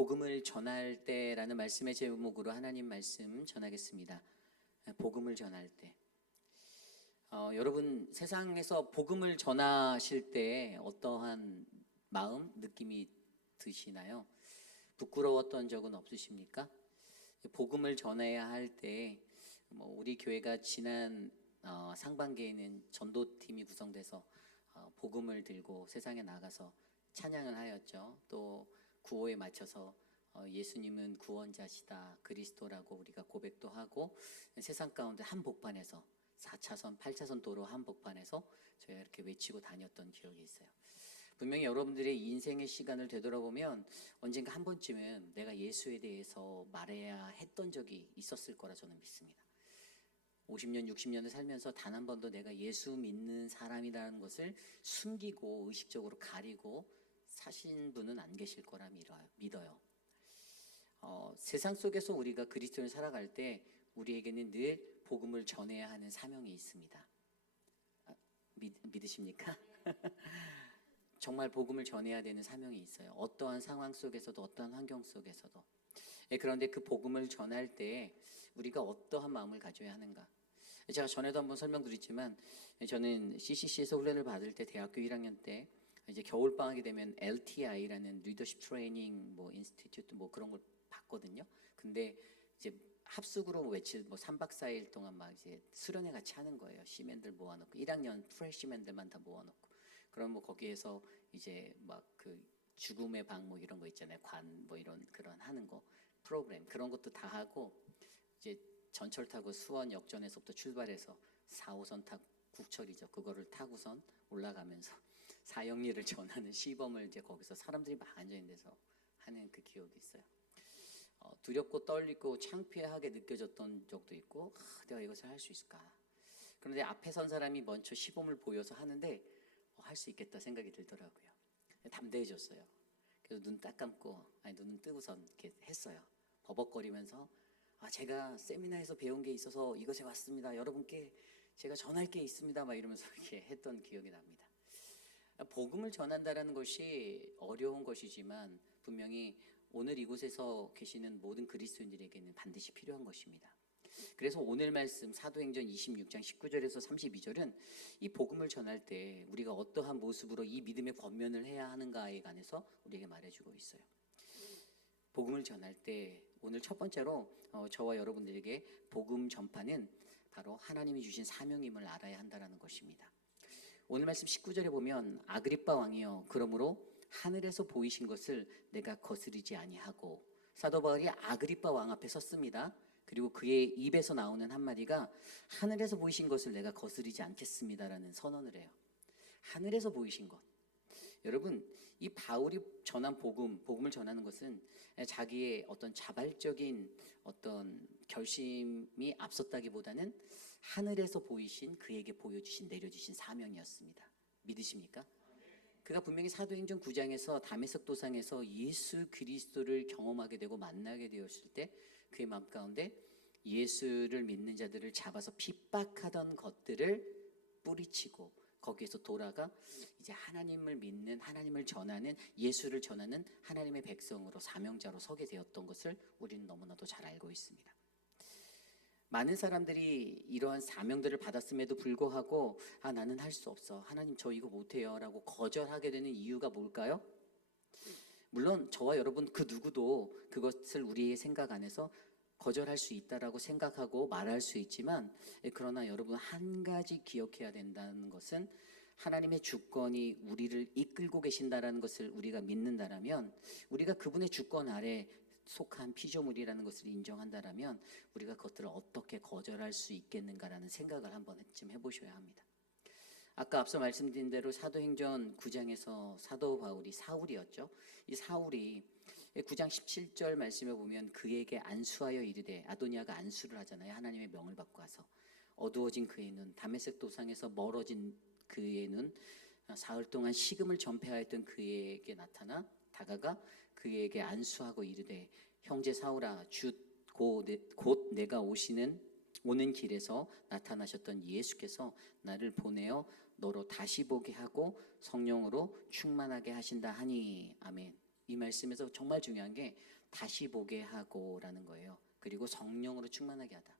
복음을 전할 때라는 말씀의 제목으로 하나님 말씀 전하겠습니다. 복음을 전할 때. 여러분 세상에서 복음을 전하실 때 어떠한 마음, 느낌이 드시나요? 부끄러웠던 적은 없으십니까? 복음을 전해야 할 때 우리 교회가 지난 상반기에는 전도팀이 구성돼서 복음을 들고 세상에 나가서 찬양을 하였죠. 또 구호에 맞춰서 예수님은 구원자시다, 그리스도라고 우리가 고백도 하고 세상 가운데 한복판에서 4차선, 8차선 도로 한복판에서 저희가 이렇게 외치고 다녔던 기억이 있어요. 분명히 여러분들의 인생의 시간을 되돌아보면 언젠가 한 번쯤은 내가 예수에 대해서 말해야 했던 적이 있었을 거라 저는 믿습니다. 50년, 60년을 살면서 단 한 번도 내가 예수 믿는 사람이라는 것을 숨기고 의식적으로 가리고 사신 분은 안 계실 거라 믿어요. 세상 속에서 우리가 그리스도인을 살아갈 때 우리에게는 늘 복음을 전해야 하는 사명이 있습니다. 믿으십니까? 정말 복음을 전해야 되는 사명이 있어요. 어떠한 상황 속에서도 어떠한 환경 속에서도. 그런데 그 복음을 전할 때 우리가 어떠한 마음을 가져야 하는가? 제가 전에도 한번 설명드렸지만 저는 CCC에서 훈련을 받을 때 대학교 1학년 때 이제 겨울 방학이 되면 LTI라는 리더십 트레이닝 인스티튜트 그런 걸 봤거든요. 근데 이제 합숙으로 외칠 3박 4일 동안 막 이제 수련회 같이 하는 거예요. 시맨들 모아놓고 1학년 프레시맨들만 다 모아놓고 그럼 거기에서 이제 막 그 죽음의 방 이런 거 있잖아요. 관 이런 그런 하는 거 프로그램 그런 것도 다 하고 이제 전철 타고 수원 역전에서부터 출발해서 4호선 타고 국철이죠. 그거를 타고선 올라가면서 사형리를 전하는 시범을 이제 거기서 사람들이 막 앉아 있는 데서 하는 그 기억이 있어요. 두렵고 떨리고 창피하게 느껴졌던 적도 있고 내가 이것을 할 수 있을까? 그런데 앞에 선 사람이 먼저 시범을 보여서 하는데 할 수 있겠다 생각이 들더라고요. 담대해졌어요. 그래서 눈 딱 감고 눈은 뜨고선 이렇게 했어요. 버벅거리면서 제가 세미나에서 배운 게 있어서 이것에 왔습니다. 여러분께 제가 전할 게 있습니다. 막 이러면서 이렇게 했던 기억이 납니다. 복음을 전한다라는 것이 어려운 것이지만 분명히 오늘 이곳에서 계시는 모든 그리스도인들에게는 반드시 필요한 것입니다. 그래서 오늘 말씀 사도행전 26장 19절에서 32절은 이 복음을 전할 때 우리가 어떠한 모습으로 이 믿음의 권면을 해야 하는가에 관해서 우리에게 말해주고 있어요. 복음을 전할 때 오늘 첫 번째로 저와 여러분들에게 복음 전파는 바로 하나님이 주신 사명임을 알아야 한다는 것입니다. 오늘 말씀 19절에 보면 아그리빠 왕이여 그러므로 하늘에서 보이신 것을 내가 거스르지 아니하고 사도 바울이 아그리빠 왕 앞에 섰습니다. 그리고 그의 입에서 나오는 한마디가 하늘에서 보이신 것을 내가 거스르지 않겠습니다라는 선언을 해요. 하늘에서 보이신 것. 여러분 이 바울이 전한 복음을 전하는 것은 자기의 어떤 자발적인 어떤 결심이 앞섰다기보다는 하늘에서 보이신 그에게 보여주신 내려주신 사명이었습니다. 믿으십니까? 그가 분명히 사도행전 9장에서 다메섹 도상에서 예수 그리스도를 경험하게 되고 만나게 되었을 때 그의 마음 가운데 예수를 믿는 자들을 잡아서 핍박하던 것들을 뿌리치고 거기에서 돌아가 이제 하나님을 믿는 하나님을 전하는 예수를 전하는 하나님의 백성으로 사명자로 서게 되었던 것을 우리는 너무나도 잘 알고 있습니다. 많은 사람들이 이러한 사명들을 받았음에도 불구하고 나는 할 수 없어 하나님 저 이거 못해요 라고 거절하게 되는 이유가 뭘까요? 물론 저와 여러분 그 누구도 그것을 우리의 생각 안에서 거절할 수 있다라고 생각하고 말할 수 있지만 그러나 여러분 한 가지 기억해야 된다는 것은 하나님의 주권이 우리를 이끌고 계신다라는 것을 우리가 믿는다라면 우리가 그분의 주권 아래 속한 피조물이라는 것을 인정한다라면 우리가 그것들을 어떻게 거절할 수 있겠는가라는 생각을 한 번쯤 해보셔야 합니다. 아까 앞서 말씀드린 대로 사도행전 9장에서 사도 바울이 사울이었죠. 이 사울이 9장 17절 말씀에 보면 그에게 안수하여 이르되 아도니아가 안수를 하잖아요. 하나님의 명을 받고 와서 어두워진 그의 눈 다메섹 도상에서 멀어진 그의 눈 사흘 동안 식음을 전폐하였던 그에게 나타나 다가가 그에게 안수하고 이르되 형제 사울아 곧 내가 오는 길에서 나타나셨던 예수께서 나를 보내어 너로 다시 보게 하고 성령으로 충만하게 하신다 하니 아멘. 이 말씀에서 정말 중요한 게 다시 보게 하고라는 거예요. 그리고 성령으로 충만하게 하다.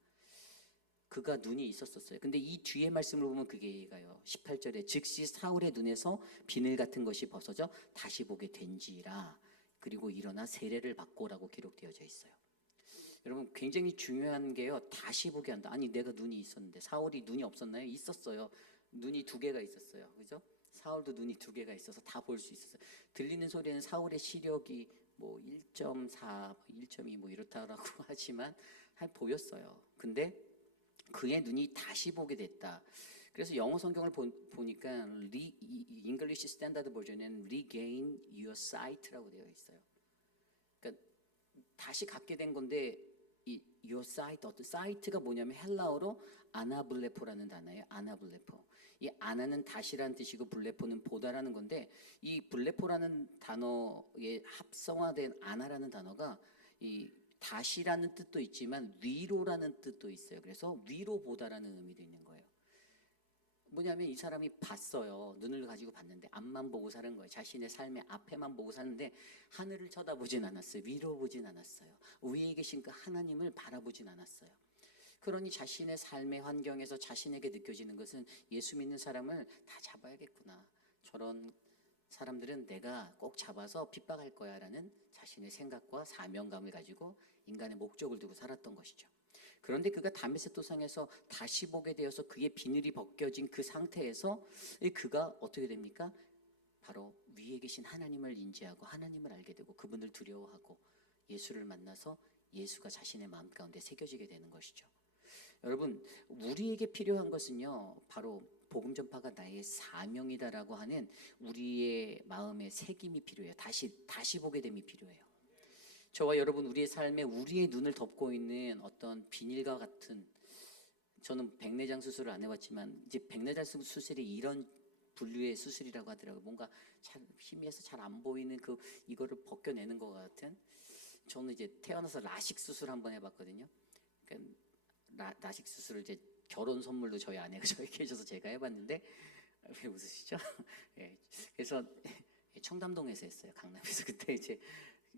그가 눈이 있었어요. 근데 이 뒤에 말씀을 보면 그게 가요. 18절에 즉시 사울의 눈에서 비늘 같은 것이 벗어져 다시 보게 된지라. 그리고 일어나 세례를 받고라고 기록되어져 있어요. 여러분 굉장히 중요한 게요. 다시 보게 한다. 아니 내가 눈이 있었는데 사울이 눈이 없었나요? 있었어요. 눈이 두 개가 있었어요. 그죠? 사울도 눈이 두 개가 있어서 다 볼 수 있었어요. 들리는 소리는 사울의 시력이 뭐 1.4, 1.2 뭐 이렇다라고 하지만 보였어요. 근데 그의 눈이 다시 보게 됐다. 그래서 영어 성경을 보니까 English Standard 버전에는 regain your sight라고 되어 있어요. 그러니까 다시 갖게 된 건데 이 your sight, 어떤 sight가 뭐냐면 헬라어로 아나블레포라는 단어예요. 아나블레포. 이 아나는 다시라는 뜻이고 블레포는 보다라는 건데 이 블레포라는 단어에 합성화된 아나라는 단어가 이 다시라는 뜻도 있지만 위로라는 뜻도 있어요. 그래서 위로 보다라는 의미도 있는 거예요. 뭐냐면 이 사람이 봤어요. 눈을 가지고 봤는데 앞만 보고 사는 거예요. 자신의 삶의 앞에만 보고 사는데 하늘을 쳐다보진 않았어요. 위로 보진 않았어요. 위에 계신 그 하나님을 바라보진 않았어요. 그러니 자신의 삶의 환경에서 자신에게 느껴지는 것은 예수 믿는 사람을 다 잡아야겠구나. 저런 사람들은 내가 꼭 잡아서 핍박할 거야 라는 자신의 생각과 사명감을 가지고 인간의 목적을 두고 살았던 것이죠. 그런데 그가 다메섹 도상에서 다시 보게 되어서 그의 비늘이 벗겨진 그 상태에서 그가 어떻게 됩니까? 바로 위에 계신 하나님을 인지하고 하나님을 알게 되고 그분을 두려워하고 예수를 만나서 예수가 자신의 마음 가운데 새겨지게 되는 것이죠. 여러분 우리에게 필요한 것은요 바로 복음 전파가 나의 사명이다라고 하는 우리의 마음의 새김이 필요해요. 다시 보게 됨이 필요해요. 저와 여러분 우리의 삶에 우리의 눈을 덮고 있는 어떤 비닐과 같은, 저는 백내장 수술을 안 해봤지만 이제 백내장 수술이 이런 분류의 수술이라고 하더라고요. 뭔가 잘 희미해서 잘 안 보이는 이거를 벗겨내는 것 같은. 저는 이제 태어나서 라식 수술 한번 해봤거든요. 그러니까 라식 수술을 이제 결혼 선물로 저희 아내가 저에게 해줘서 제가 해봤는데 왜 웃으시죠? 예, 그래서 청담동에서 했어요. 강남에서. 그때 이제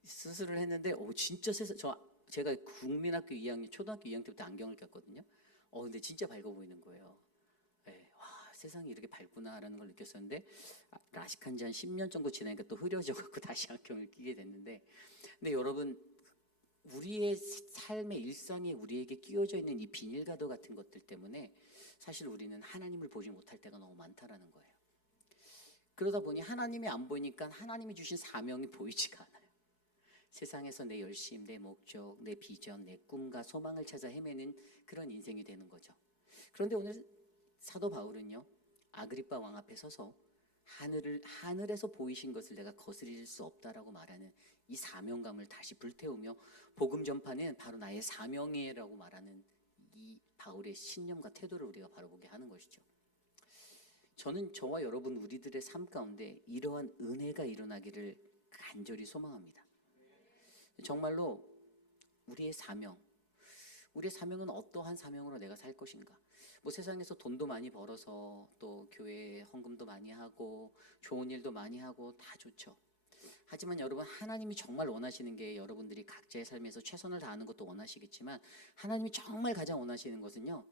수술을 했는데 진짜 제가 국민학교 2학년 초등학교 2학년 때부터 안경을 꼈거든요. 근데 진짜 밝아 보이는 거예요. 네, 와 세상이 이렇게 밝구나라는 걸 느꼈었는데 라식한 지 한 10년 정도 지나니까 또 흐려져 갖고 다시 안경을 끼게 됐는데, 근데 여러분 우리의 삶의 일상에 우리에게 끼워져 있는 이 비닐가드 같은 것들 때문에 사실 우리는 하나님을 보지 못할 때가 너무 많다라는 거예요. 그러다 보니 하나님이 안 보이니까 하나님이 주신 사명이 보이지가 않아요. 세상에서 내 열심, 내 목적, 내 비전, 내 꿈과 소망을 찾아 헤매는 그런 인생이 되는 거죠. 그런데 오늘 사도 바울은요, 아그리빠 왕 앞에 서서 하늘에서 보이신 것을 내가 거스릴 수 없다라고 말하는 이 사명감을 다시 불태우며 복음 전파는 바로 나의 사명이라고 말하는 이 바울의 신념과 태도를 우리가 바라보게 하는 것이죠. 저는 저와 여러분 우리들의 삶 가운데 이러한 은혜가 일어나기를 간절히 소망합니다. 정말로 우리의 사명은 어떠한 사명으로 내가 살 것인가. 뭐 세상에서 돈도 많이 벌어서 또 교회에 헌금도 많이 하고 좋은 일도 많이 하고 다 좋죠. 하지만 여러분 하나님이 정말 원하시는 게 여러분들이 각자의 삶에서 최선을 다하는 것도 원하시겠지만 하나님이 정말 가장 원하시는 것은요,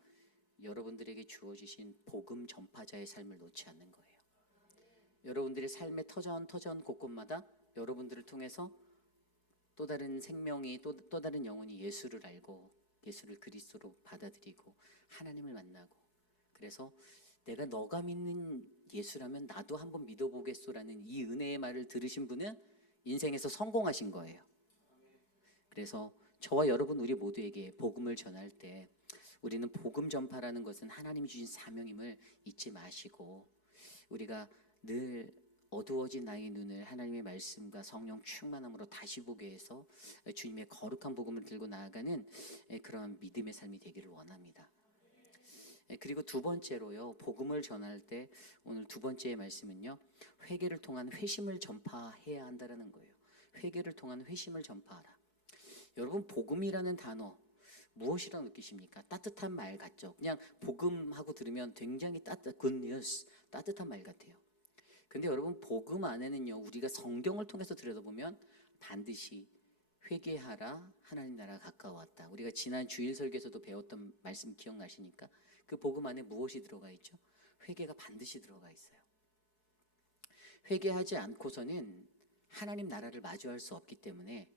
여러분들에게 주어지신 복음 전파자의 삶을 놓지 않는 거예요. 여러분들의 삶의 터전 곳곳마다 여러분들을 통해서 또 다른 생명이 또 다른 영혼이 예수를 알고 예수를 그리스도로 받아들이고 하나님을 만나고, 그래서 내가 너가 믿는 예수라면 나도 한번 믿어보겠소라는 이 은혜의 말을 들으신 분은 인생에서 성공하신 거예요. 그래서 저와 여러분 우리 모두에게 복음을 전할 때 우리는 복음 전파라는 것은 하나님이 주신 사명임을 잊지 마시고, 우리가 늘 어두워진 나의 눈을 하나님의 말씀과 성령 충만함으로 다시 보게 해서 주님의 거룩한 복음을 들고 나아가는 그런 믿음의 삶이 되기를 원합니다. 그리고 두 번째로요, 복음을 전할 때 오늘 두 번째의 말씀은요, 회개를 통한 회심을 전파해야 한다는 거예요. 회개를 통한 회심을 전파하라. 여러분 복음이라는 단어 무엇이라고 느끼십니까? 따뜻한 말 같죠? 그냥 복음하고 들으면 굉장히 good news, 따뜻한 말 같아요. 근데 여러분 복음 안에는요, 우리가 성경을 통해서 들여다보면 반드시 회개하라, 하나님 나라가 가까웠다. 우리가 지난 주일 설교에서도 배웠던 말씀 기억나시니까 그 복음 안에 무엇이 들어가 있죠? 회개가 반드시 들어가 있어요. 회개하지 않고서는 하나님 나라를 마주할 수 없기 때문에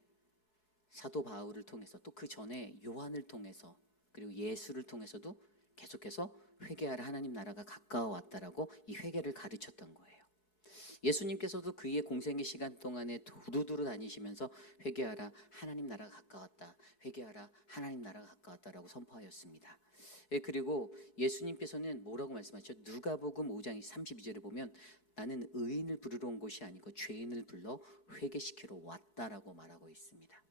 사도 바울을 통해서 또 그 전에 요한을 통해서 그리고 예수를 통해서도 계속해서 회개하라, 하나님 나라가 가까워왔다라고 이 회개를 가르쳤던 거예요. 예수님께서도 그의 공생의 시간 동안에 두루두루 다니시면서 회개하라, 하나님 나라가 가까웠다, 회개하라, 하나님 나라가 가까웠다라고 선포하였습니다. 그리고 예수님께서는 뭐라고 말씀하셨죠? 누가복음 5장 32절에 보면 나는 의인을 부르러 온 것이 아니고 죄인을 불러 회개시키러 왔다라고 말하고 있습니다.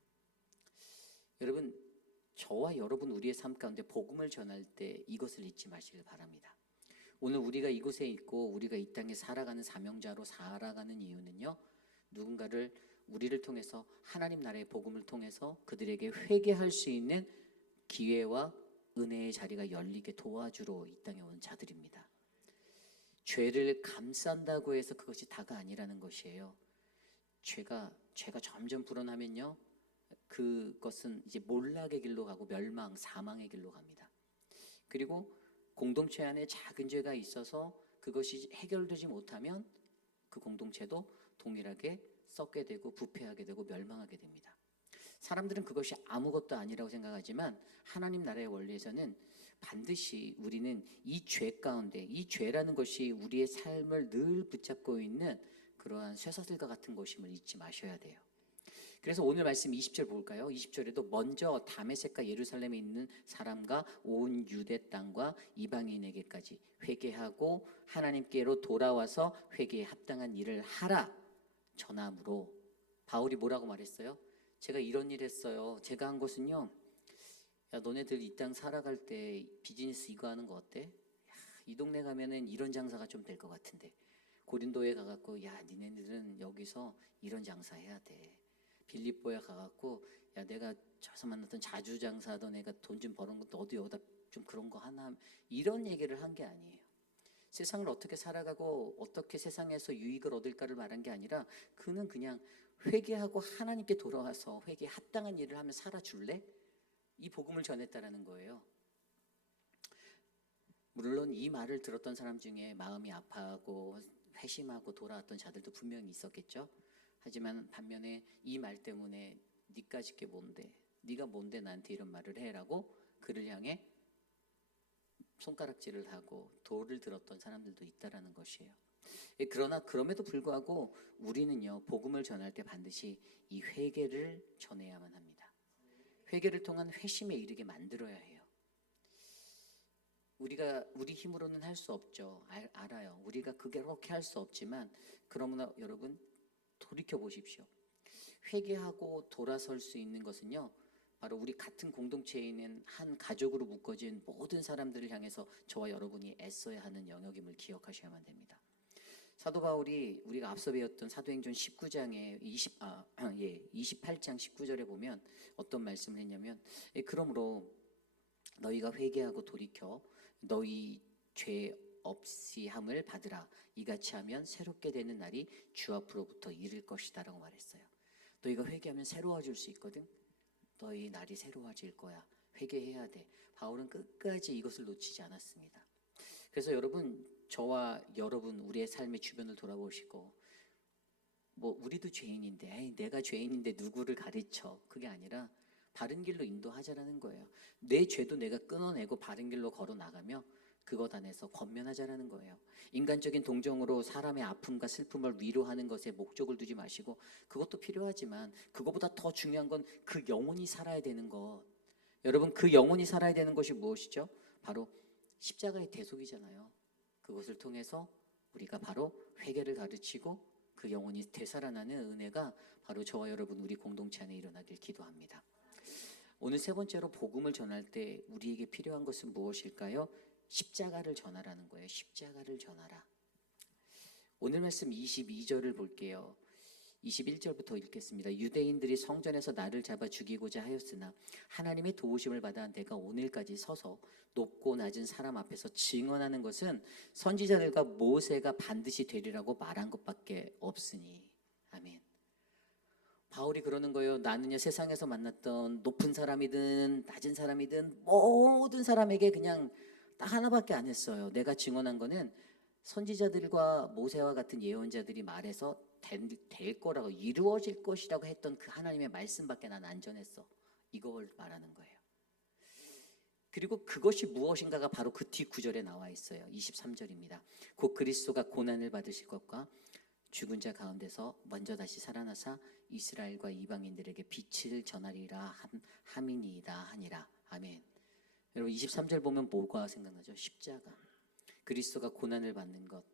여러분, 저와 여러분 우리의 삶 가운데 복음을 전할 때 이것을 잊지 마시길 바랍니다. 오늘 우리가 이곳에 있고 우리가 이 땅에 살아가는 사명자로 살아가는 이유는요, 누군가를 우리를 통해서 하나님 나라의 복음을 통해서 그들에게 회개할 수 있는 기회와 은혜의 자리가 열리게 도와주러 이 땅에 온 자들입니다. 죄를 감싼다고 해서 그것이 다가 아니라는 것이에요. 죄가 점점 불어나면요, 그것은 이제 몰락의 길로 가고 멸망, 사망의 길로 갑니다. 그리고 공동체 안에 작은 죄가 있어서 그것이 해결되지 못하면 그 공동체도 동일하게 썩게 되고 부패하게 되고 멸망하게 됩니다. 사람들은 그것이 아무것도 아니라고 생각하지만 하나님 나라의 원리에서는 반드시 우리는 이 죄 가운데, 이 죄라는 것이 우리의 삶을 늘 붙잡고 있는 그러한 쇠사슬과 같은 것임을 잊지 마셔야 돼요. 그래서 오늘 말씀 20절 볼까요? 20절에도 먼저 다메섹과 예루살렘에 있는 사람과 온 유대 땅과 이방인에게까지 회개하고 하나님께로 돌아와서 회개에 합당한 일을 하라 전함으로. 바울이 뭐라고 말했어요? 제가 이런 일 했어요. 제가 한 것은요, 야, 너네들 이 땅 살아갈 때 비즈니스 이거 하는 거 어때? 야, 이 동네 가면은 이런 장사가 좀 될 것 같은데, 고린도에 가갖고 야, 니네들은 여기서 이런 장사 해야 돼. 빌립보에 가갖고 야, 내가 저서 만났던 자주 장사하던 애가 돈 좀 버는 것도 어디 여기다 좀 그런 거 하나, 이런 얘기를 한 게 아니에요. 세상을 어떻게 살아가고 어떻게 세상에서 유익을 얻을까를 말한 게 아니라 그는 그냥 회개하고 하나님께 돌아와서 회개에 합당한 일을 하며 살아줄래? 이 복음을 전했다라는 거예요. 물론 이 말을 들었던 사람 중에 마음이 아파하고 회심하고 돌아왔던 자들도 분명히 있었겠죠. 하지만 반면에 이 말 때문에 니까짓 게 뭔데, 네가 뭔데 나한테 이런 말을 해라고 그를 향해 손가락질을 하고 돌을 들었던 사람들도 있다라는 것이에요. 그러나 그럼에도 불구하고 우리는요, 복음을 전할 때 반드시 이 회개를 전해야만 합니다. 회개를 통한 회심에 이르게 만들어야 해요. 우리가 우리 힘으로는 할 수 없죠. 알아요. 우리가 그렇게 할 수 없지만 그러나 여러분 돌이켜 보십시오. 회개하고 돌아설 수 있는 것은요, 바로 우리 같은 공동체에 있는 한 가족으로 묶어진 모든 사람들을 향해서 저와 여러분이 애써야 하는 영역임을 기억하셔야만 됩니다. 사도 바울이 우리가 앞서 배웠던 사도행전 19장에 28장 19절에 보면 어떤 말씀을 했냐면, 그러므로 너희가 회개하고 돌이켜 너희 죄 없이 함을 받으라. 이같이 하면 새롭게 되는 날이 주 앞으로부터 이를 것이다 라고 말했어요. 너희가 회개하면 새로워질 수 있거든. 너희 날이 새로워질 거야. 회개해야 돼. 바울은 끝까지 이것을 놓치지 않았습니다. 그래서 여러분, 저와 여러분 우리의 삶의 주변을 돌아보시고, 뭐 우리도 죄인인데 에이, 내가 죄인인데 누구를 가르쳐, 그게 아니라 바른 길로 인도하자라는 거예요. 내 죄도 내가 끊어내고 바른 길로 걸어 나가며 그것 안에서 권면하자라는 거예요. 인간적인 동정으로 사람의 아픔과 슬픔을 위로하는 것에 목적을 두지 마시고, 그것도 필요하지만 그것보다 더 중요한 건 그 영혼이 살아야 되는 것. 여러분, 그 영혼이 살아야 되는 것이 무엇이죠? 바로 십자가의 대속이잖아요. 그것을 통해서 우리가 바로 회개를 가르치고 그 영혼이 되살아나는 은혜가 바로 저와 여러분 우리 공동체 안에 일어나길 기도합니다. 오늘 세 번째로 복음을 전할 때 우리에게 필요한 것은 무엇일까요? 십자가를 전하라는 거예요. 십자가를 전하라. 오늘 말씀 22절을 볼게요. 21절부터 읽겠습니다. 유대인들이 성전에서 나를 잡아 죽이고자 하였으나 하나님의 도우심을 받아 내가 오늘까지 서서 높고 낮은 사람 앞에서 증언하는 것은 선지자들과 모세가 반드시 되리라고 말한 것밖에 없으니. 아멘. 바울이 그러는 거예요. 나는요 세상에서 만났던 높은 사람이든 낮은 사람이든 모든 사람에게 그냥 딱 하나밖에 안 했어요. 내가 증언한 거는 선지자들과 모세와 같은 예언자들이 말해서 될 거라고, 이루어질 것이라고 했던 그 하나님의 말씀밖에 난 안 전했어. 이걸 말하는 거예요. 그리고 그것이 무엇인가가 바로 그 뒤 구절에 나와 있어요. 23절입니다. 곧 그리스도가 고난을 받으실 것과 죽은 자 가운데서 먼저 다시 살아나사 이스라엘과 이방인들에게 빛을 전하리라 함이니이다 하니라. 아멘. 여러분 23절 보면 뭐가 생각나죠? 십자가. 그리스도가 고난을 받는 것,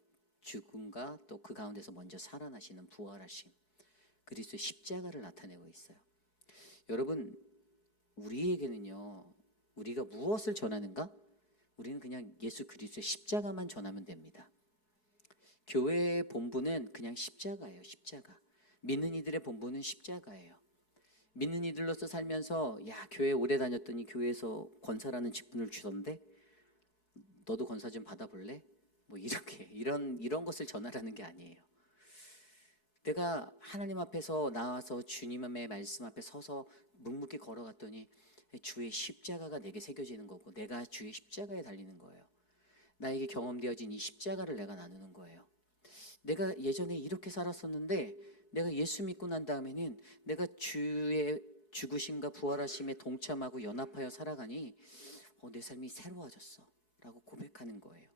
죽음과 또 그 가운데서 먼저 살아나시는 부활하심, 그리스도의 십자가를 나타내고 있어요. 여러분 우리에게는요, 우리가 무엇을 전하는가? 우리는 그냥 예수 그리스도의 십자가만 전하면 됩니다. 교회의 본부는 그냥 십자가예요. 십자가. 믿는 이들의 본부는 십자가예요. 믿는 이들로서 살면서 야 교회 오래 다녔더니 교회에서 권사라는 직분을 주던데 너도 권사 좀 받아볼래? 뭐 이렇게 이런 것을 전하라는 게 아니에요. 내가 하나님 앞에서 나와서 주님의 말씀 앞에 서서 묵묵히 걸어갔더니 주의 십자가가 내게 새겨지는 거고 내가 주의 십자가에 달리는 거예요. 나에게 경험되어진 이 십자가를 내가 나누는 거예요. 내가 예전에 이렇게 살았었는데 내가 예수 믿고 난 다음에는 내가 주의 죽으심과 부활하심에 동참하고 연합하여 살아가니 내 삶이 새로워졌어 라고 고백하는 거예요.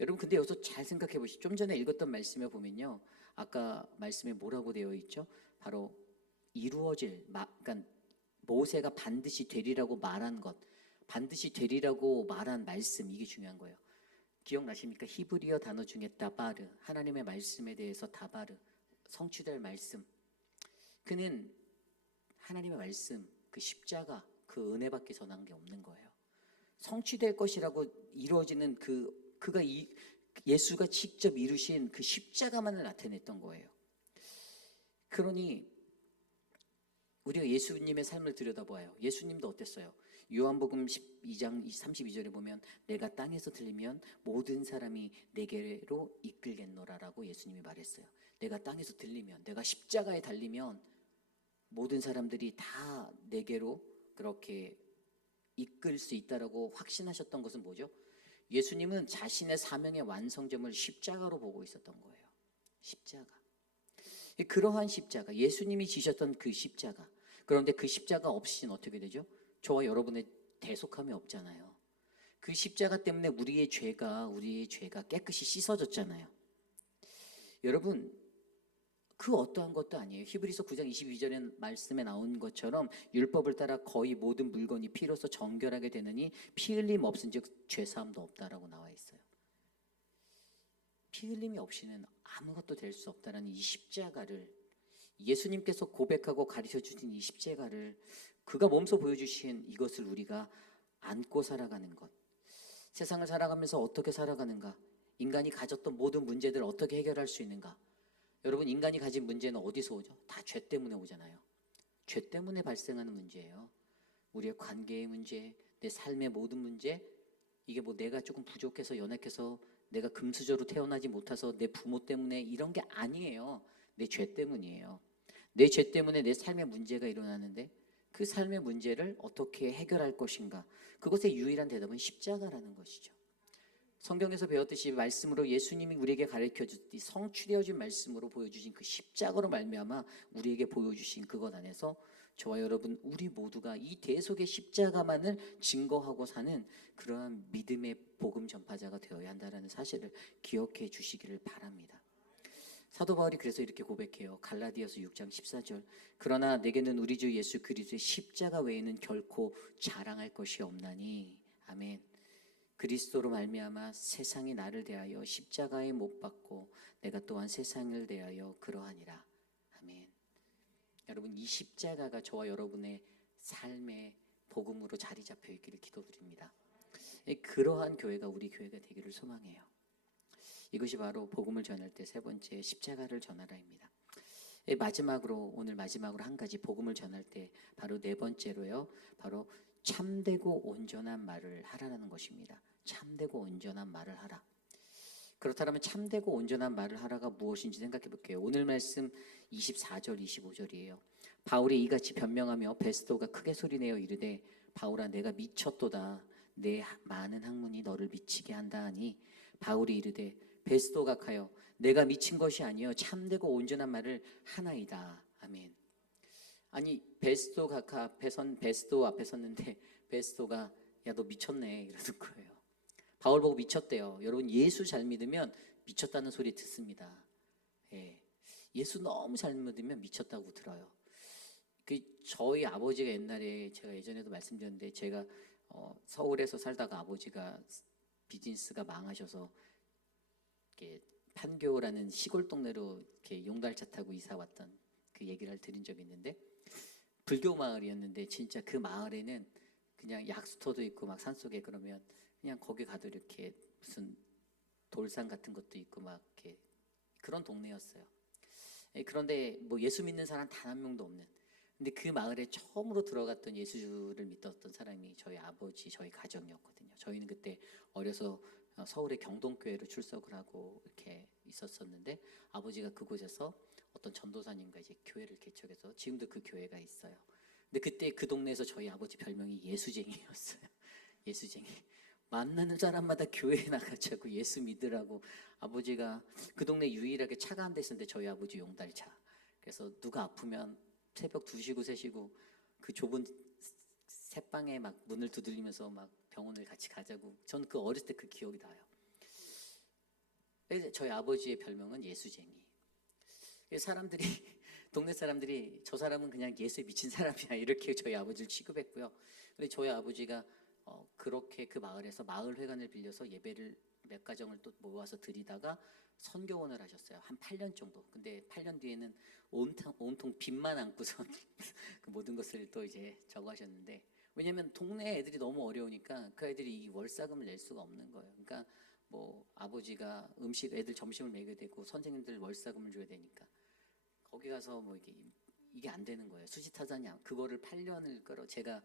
여러분 근데 여기서 잘 생각해 보시죠. 좀 전에 읽었던 말씀에 보면요, 아까 말씀에 뭐라고 되어 있죠? 바로 이루어질, 그러니까 모세가 반드시 되리라고 말한 것, 반드시 되리라고 말한 말씀, 이게 중요한 거예요. 기억나십니까? 히브리어 단어 중에 다바르, 하나님의 말씀에 대해서 다바르, 성취될 말씀. 그는 하나님의 말씀, 그 십자가, 그 은혜밖에 전한 게 없는 거예요. 성취될 것이라고 이루어지는 그가 예수가 직접 이루신 그 십자가만을 나타냈던 거예요. 그러니 우리가 예수님의 삶을 들여다봐요. 예수님도 어땠어요? 요한복음 12장 32절에 보면 내가 땅에서 들리면 모든 사람이 내게로 이끌겠노라라고 예수님이 말했어요. 내가 땅에서 들리면, 내가 십자가에 달리면 모든 사람들이 다 내게로 그렇게 이끌 수 있다라고 확신하셨던 것은 뭐죠? 예수님은 자신의 사명의 완성점을 십자가로 보고 있었던 거예요. 십자가. 그러한 십자가, 예수님이 지셨던 그 십자가. 그런데 그 십자가 없이는 어떻게 되죠? 저와 여러분의 대속함이 없잖아요. 그 십자가 때문에 우리의 죄가 깨끗이 씻어졌잖아요. 여러분 그 어떠한 것도 아니에요. 히브리서 9장 22절에 말씀에 나온 것처럼 율법을 따라 거의 모든 물건이 피로써 정결하게 되느니 피 흘림 없은즉 죄사함도 없다라고 나와 있어요. 피 흘림이 없이는 아무것도 될 수 없다라는 이 십자가를, 예수님께서 고백하고 가르쳐 주신 이 십자가를, 그가 몸소 보여주신 이것을 우리가 안고 살아가는 것. 세상을 살아가면서 어떻게 살아가는가? 인간이 가졌던 모든 문제들을 어떻게 해결할 수 있는가? 여러분 인간이 가진 문제는 어디서 오죠? 다 죄 때문에 오잖아요. 죄 때문에 발생하는 문제예요. 우리의 관계의 문제, 내 삶의 모든 문제. 이게 뭐 내가 조금 부족해서 연약해서 내가 금수저로 태어나지 못해서 내 부모 때문에 이런 게 아니에요. 내 죄 때문이에요. 내 죄 때문에 내 삶의 문제가 일어나는데 그 삶의 문제를 어떻게 해결할 것인가? 그것의 유일한 대답은 십자가라는 것이죠. 성경에서 배웠듯이 말씀으로 예수님이 우리에게 가르쳐주듯이 성취되어진 말씀으로 보여주신 그 십자가로 말미암아 우리에게 보여주신 그것 안에서 저와 여러분 우리 모두가 이 대속의 십자가만을 증거하고 사는 그러한 믿음의 복음 전파자가 되어야 한다는 사실을 기억해 주시기를 바랍니다. 사도 바울이 그래서 이렇게 고백해요. 갈라디아서 6장 14절. 그러나 내게는 우리 주 예수 그리스도의 십자가 외에는 결코 자랑할 것이 없나니. 아멘. 그리스도로 말미암아 세상이 나를 대하여 십자가에 못 박고 내가 또한 세상을 대하여 그러하니라. 아멘. 여러분 이 십자가가 저와 여러분의 삶의 복음으로 자리 잡혀 있기를 기도드립니다. 그러한 교회가 우리 교회가 되기를 소망해요. 이것이 바로 복음을 전할 때 세 번째 십자가를 전하라입니다. 마지막으로 오늘 마지막으로 한 가지 복음을 전할 때 바로 네 번째로요. 바로 참되고 온전한 말을 하라는 것입니다. 참되고 온전한 말을 하라. 그렇다면 참되고 온전한 말을 하라가 무엇인지 생각해 볼게요. 오늘 말씀 24절 25절이에요. 바울이 이같이 변명하며 베스도가 크게 소리내어 이르되 바울아 내가 미쳤도다. 내 많은 학문이 너를 미치게 한다 하니 바울이 이르되 베스도가 하여 내가 미친 것이 아니요 참되고 온전한 말을 하나이다. 아멘. 아니 베스도 각하 앞에 베스도 앞에 섰는데 베스도가 야 너 미쳤네 이러는 거예요. 바울 보고 미쳤대요. 여러분 예수 잘 믿으면 미쳤다는 소리 듣습니다. 예. 예수 너무 잘 믿으면 미쳤다고 들어요. 저희 아버지가 옛날에 제가 예전에도 말씀드렸는데 제가 서울에서 살다가 아버지가 비즈니스가 망하셔서 이렇게 판교라는 시골 동네로 이렇게 용달차 타고 이사 왔던 그 얘기를 드린 적이 있는데 불교 마을이었는데 진짜 그 마을에는 그냥 약수터도 있고 막 산속에 그러면 그냥 거기 가도 이렇게 무슨 돌산 같은 것도 있고 막 이렇게 그런 동네였어요. 그런데 뭐 예수 믿는 사람 단 한 명도 없는. 근데 그 마을에 처음으로 들어갔던 예수를 믿었던 사람이 저희 아버지, 저희 가정이었거든요. 저희는 그때 어려서 서울의 경동교회로 출석을 하고 이렇게 있었었는데 아버지가 그곳에서 어떤 전도사님과 이제 교회를 개척해서 지금도 그 교회가 있어요. 근데 그때 그 동네에서 저희 아버지 별명이 예수쟁이였어요. 예수쟁이. 만나는 사람마다 교회에 나가자고 예수 믿으라고. 아버지가 그 동네 유일하게 차가 한 대 있었는데 저희 아버지 용달차. 그래서 누가 아프면 새벽 2시고 3시고 그 좁은 새방에 막 문을 두들리면서 막 병원을 같이 가자고. 전 그 어렸을 때 그 기억이 나요. 그래서 저희 아버지의 별명은 예수쟁이. 사람들이 동네 사람들이 저 사람은 그냥 예수에 미친 사람이야 이렇게 저희 아버지를 취급했고요. 근데 저희 아버지가 그렇게 그 마을에서 마을회관을 빌려서 예배를 몇 가정을 또 모아서 드리다가 선교원을 하셨어요. 한 8년 정도. 근데 8년 뒤에는 온통 빚만 안고선 그 모든 것을 또 이제 저거 하셨는데 왜냐하면 동네 애들이 너무 어려우니까 그 애들이 이 월사금을 낼 수가 없는 거예요. 그러니까 뭐 아버지가 음식 애들 점심을 먹여야 되고 선생님들 월사금을 줘야 되니까 거기 가서 뭐 이게 안 되는 거예요. 수지타산이 그거를 8년을 끌어 제가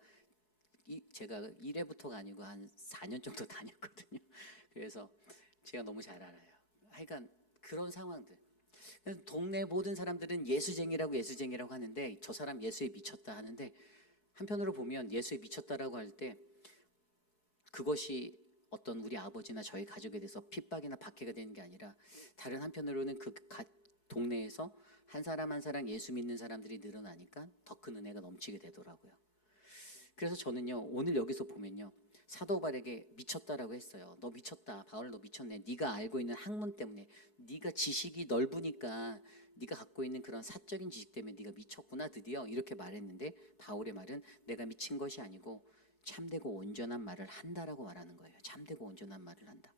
1회부터가 아니고 한 4년 정도 다녔거든요. 그래서 제가 너무 잘 알아요. 하여간 그런 상황들. 동네 모든 사람들은 예수쟁이라고 하는데 저 사람 예수에 미쳤다 하는데 한편으로 보면 예수에 미쳤다라고 할 때 그것이 어떤 우리 아버지나 저희 가족에 대해서 핍박이나 박해가 되는 게 아니라 다른 한편으로는 그 동네에서 한 사람 한 사람 예수 믿는 사람들이 늘어나니까 더 큰 은혜가 넘치게 되더라고요. 그래서 저는요 오늘 여기서 보면요 사도 바울에게 미쳤다라고 했어요. 너 미쳤다. 바울 너 미쳤네. 네가 알고 있는 학문 때문에 네가 지식이 넓으니까 네가 갖고 있는 그런 사적인 지식 때문에 네가 미쳤구나 드디어 이렇게 말했는데 바울의 말은 내가 미친 것이 아니고 참되고 온전한 말을 한다라고 말하는 거예요. 참되고 온전한 말을 한다.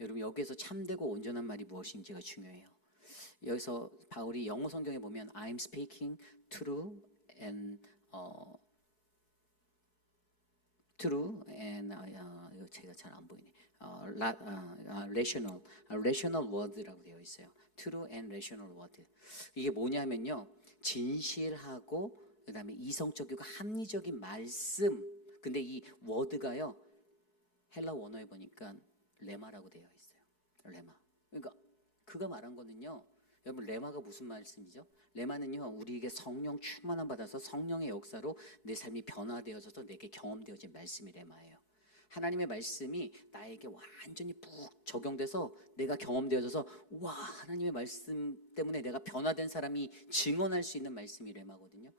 여러분 여기에서 참되고 온전한 말이 무엇인지가 중요해요. 여기서 바울이 영어 성경에 보면 I'm speaking true and 이거 제가 잘 안 보이네. rational word라고 되어 있어요. true and rational word. 이게 뭐냐면요, 진실하고 그다음에 이성적이고 합리적인 말씀. 근데 이 word가요 헬라 원어에 보니까 레마라고 되어 있어요. 레마. 그러니까 그가 말한 거는요. 여러분 레마가 무슨 말씀이죠? 레마는요 우리에게 성령 충만함 받아서 성령의 역사로 내 삶이 변화되어져서 내게 경험되어진 말씀이 레마예요. 하나님의 말씀이 나에게 완전히 푹 적용돼서 내가 경험되어져서 와 하나님의 말씀 때문에 내가 변화된 사람이 증언할 수 있는 말씀이 레마거든요.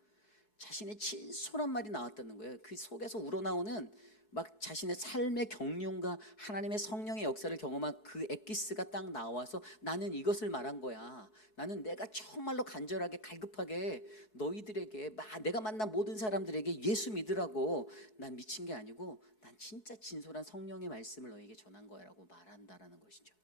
자신의 진솔한 말이 나왔다는 거예요. 그 속에서 우러나오는 막 자신의 삶의 경륜과 하나님의 성령의 역사를 경험한 그 엑기스가 딱 나와서 나는 이것을 말한 거야. 나는 내가 정말로 간절하게 갈급하게 너희들에게 내가 만난 모든 사람들에게 예수 믿으라고 난 미친 게 아니고 난 진짜 진솔한 성령의 말씀을 너에게 전한 거야라고 말한다라는 것이죠.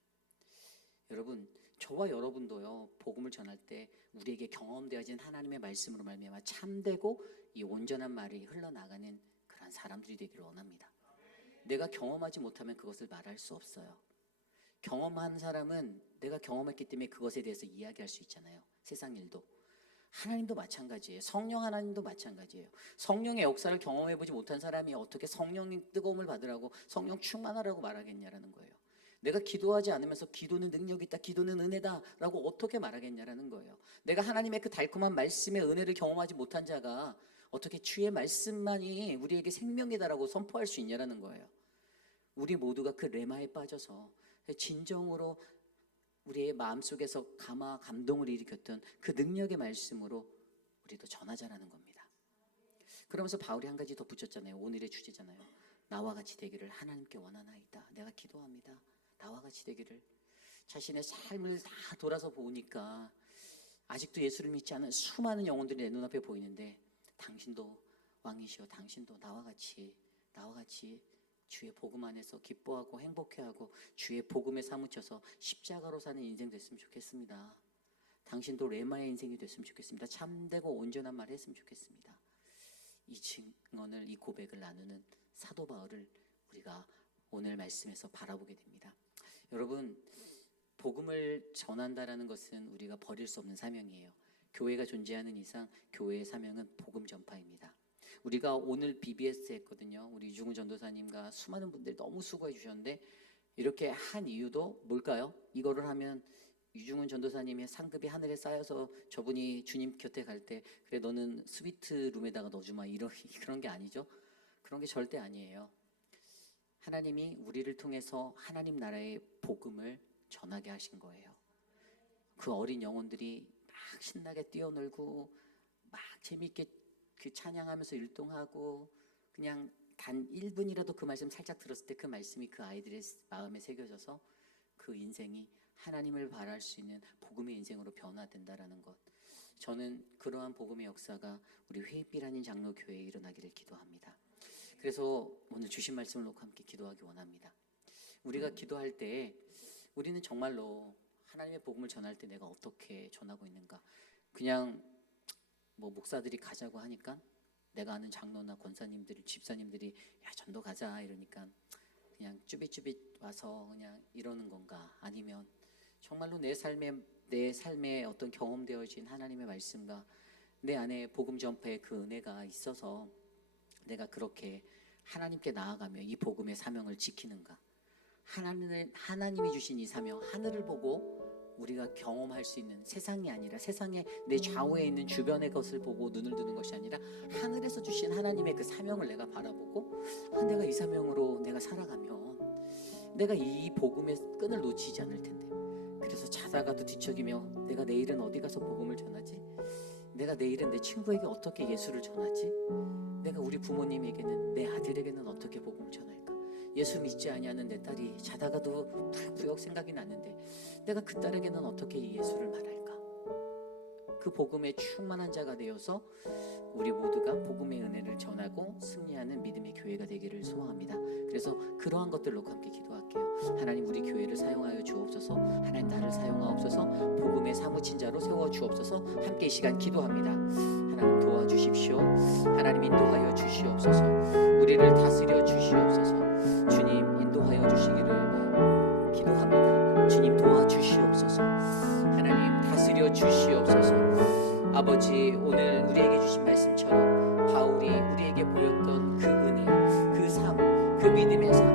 여러분 저와 여러분도요 복음을 전할 때 우리에게 경험되어진 하나님의 말씀으로 말미암아 참되고 이 온전한 말이 흘러나가는 그런 사람들이 되기를 원합니다. 내가 경험하지 못하면 그것을 말할 수 없어요. 경험한 사람은 내가 경험했기 때문에 그것에 대해서 이야기할 수 있잖아요. 세상 일도. 하나님도 마찬가지예요. 성령 하나님도 마찬가지예요. 성령의 역사를 경험해보지 못한 사람이 어떻게 성령의 뜨거움을 받으라고 성령 충만하라고 말하겠냐라는 거예요. 내가 기도하지 않으면서 기도는 능력이 있다, 기도는 은혜다 라고 어떻게 말하겠냐라는 거예요. 내가 하나님의 그 달콤한 말씀의 은혜를 경험하지 못한 자가 어떻게 주의 말씀만이 우리에게 생명이다라고 선포할 수 있냐라는 거예요. 우리 모두가 그 레마에 빠져서 진정으로 우리의 마음속에서 감동을 일으켰던 그 능력의 말씀으로 우리도 전하자라는 겁니다. 그러면서 바울이 한 가지 더 붙였잖아요. 오늘의 주제잖아요. 나와 같이 되기를 하나님께 원하나이다. 내가 기도합니다. 나와 같이 되기를. 자신의 삶을 다 돌아서 보니까 아직도 예수를 믿지 않은 수많은 영혼들이 내 눈앞에 보이는데, 당신도 왕이시여, 당신도 나와 같이 주의 복음 안에서 기뻐하고 행복해하고 주의 복음에 사무쳐서 십자가로 사는 인생 됐으면 좋겠습니다. 당신도 레마의 인생이 됐으면 좋겠습니다. 참되고 온전한 말을 했으면 좋겠습니다. 이 증언을, 이 고백을 나누는 사도 바울을 우리가 오늘 말씀에서 바라보게 됩니다. 여러분, 복음을 전한다라는 것은 우리가 버릴 수 없는 사명이에요. 교회가 존재하는 이상 교회의 사명은 복음 전파입니다. 우리가 오늘 BBS 했거든요. 우리 유중훈 전도사님과 수많은 분들이 너무 수고해 주셨는데, 이렇게 한 이유도 뭘까요? 이거를 하면 유중훈 전도사님의 상급이 하늘에 쌓여서 저분이 주님 곁에 갈 때 그래 너는 스위트 룸에다가 넣어주마, 그런 게 아니죠. 그런 게 절대 아니에요. 하나님이 우리를 통해서 하나님 나라의 복음을 전하게 하신 거예요. 그 어린 영혼들이 막 신나게 뛰어놀고 막 재미있게 그 찬양하면서 율동하고, 그냥 단 1분이라도 그 말씀 살짝 들었을 때 그 말씀이 그 아이들의 마음에 새겨져서 그 인생이 하나님을 바랄 수 있는 복음의 인생으로 변화된다라는 것. 저는 그러한 복음의 역사가 우리 회빛비라는 장로교회에 일어나기를 기도합니다. 그래서 오늘 주신 말씀을 놓고 함께 기도하기 원합니다. 우리가 기도할 때 우리는 정말로 하나님의 복음을 전할 때 내가 어떻게 전하고 있는가, 그냥 뭐 목사들이 가자고 하니까, 내가 아는 장로나 권사님들이, 집사님들이 야 전도 가자 이러니까 그냥 쭈빗쭈빗 와서 그냥 이러는 건가, 아니면 정말로 내 삶에 어떤 경험되어진 하나님의 말씀과 내 안에 복음 전파의 그 은혜가 있어서 내가 그렇게 하나님께 나아가며 이 복음의 사명을 지키는가. 하나님이 주신 이 사명, 하늘을 보고 우리가 경험할 수 있는, 세상이 아니라 세상에 내 좌우에 있는 주변의 것을 보고 눈을 뜨는 것이 아니라 하늘에서 주신 하나님의 그 사명을 내가 바라보고, 내가 이 사명으로 내가 살아가면 내가 이 복음의 끈을 놓치지 않을 텐데, 그래서 자다가도 뒤척이며 내가 내일은 어디 가서 복음을 전하지? 내가 내일은 내 친구에게 어떻게 예수를 전하지? 내가 우리 부모님에게는, 내 아들에게는 어떻게 복음을 전할까? 예수 믿지 아니하는 내 딸이 자다가도 부역 생각이 났는데 내가 그 딸에게는 어떻게 이 예수를 말할까? 그 복음에 충만한 자가 되어서 우리 모두가 복음의 은혜를 전하고 승리하는 믿음의 교회가 되기를 소원합니다. 그래서 그러한 것들로 함께 기도할게요. 하나님, 우리 교회를 사용하여 주옵소서. 하나님, 나를 사용하옵소서. 복음의 사무친 자로 세워 주옵소서. 함께 이 시간 기도합니다. 하나님, 도와주십시오. 하나님, 인도하여 주시옵소서. 우리를 다스려 주시옵소서. 주님, 인도하여 주시기를 기도합니다. 주님, 도와주시옵소서. 하나님, 다스려 주시옵소서. 아버지, 오늘 우리에게 주신 말씀처럼 바울이 우리에게 보였던 그 은혜, 그 삶, 그 믿음의 삶,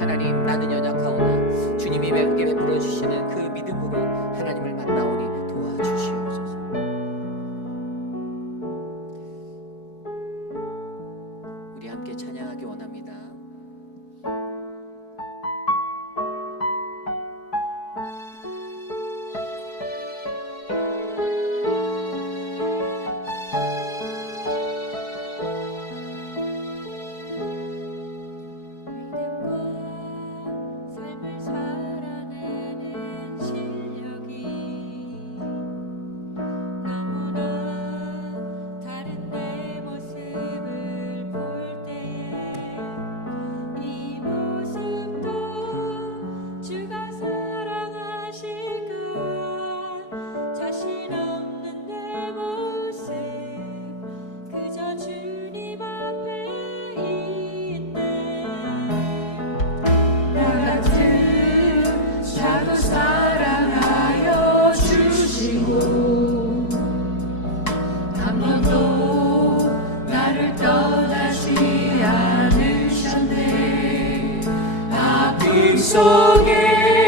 하나님, 나는 연약하오나 주님이 내게 베풀어 주시는 그 믿음으로 하나님을 만나오니 도와주시옵소서. 우리 함께 찬양하기 원합니다. 속에